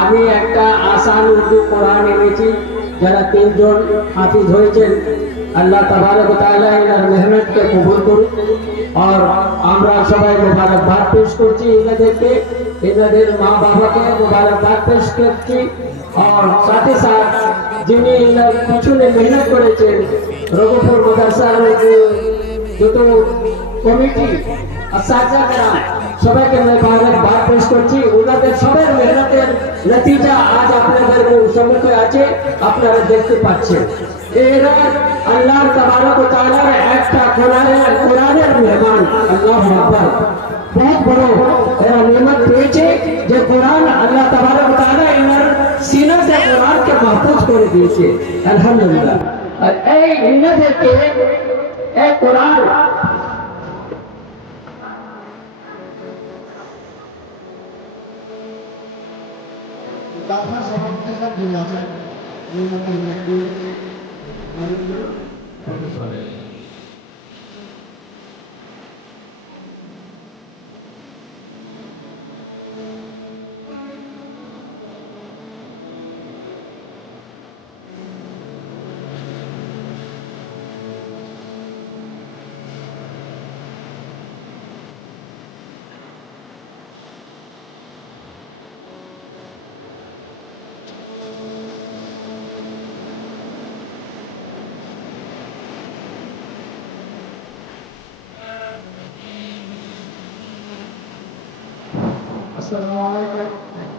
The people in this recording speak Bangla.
আমি একটা আসান উর্দু কোরআন এনেছি, যারা 3 জন হাফিজ হয়েছেন, আল্লাহ তাবারক ওয়া তাআলা এনার মেহনতকে কবুল করুন। আর আমরা সবাই মোবারকবাদ পেশ করছি এনাদেরকে, এনাদের মা বাবাকে মোবারকবাদ পেশ করছি। আর সাথে সাথ যিনি এনার পিছনে মেহনত করেছেন, রঘুপুর মাদ্রাসার যত কমিটি আসাদা সবাইকে মোবারকবাদ পেশ করছি। ওনাদের সবার মেহনতের নতিজা আজ আপনাদের সম্মুখে আছে, আপনারা দেখতে পাচ্ছেন। এরা আল্লাহ তাবারক ওয়া তাআলার একটা কোরআনের মেহমান। আল্লাহু আকবার। बहुत बड़ो एरा नेमत পেয়েছে যে কোরআন আল্লাহ তাবারক ওয়া তাআলা এনার সিনা से কোরআন के महफूज করে দিয়েছে। আলহামদুলিল্লাহ। আর এই ইনাদেরকে এই কোরআন দাফা সমাপ্তিটা দিয়ে আছে এই মধ্যে আসসালামু আলাইকুম।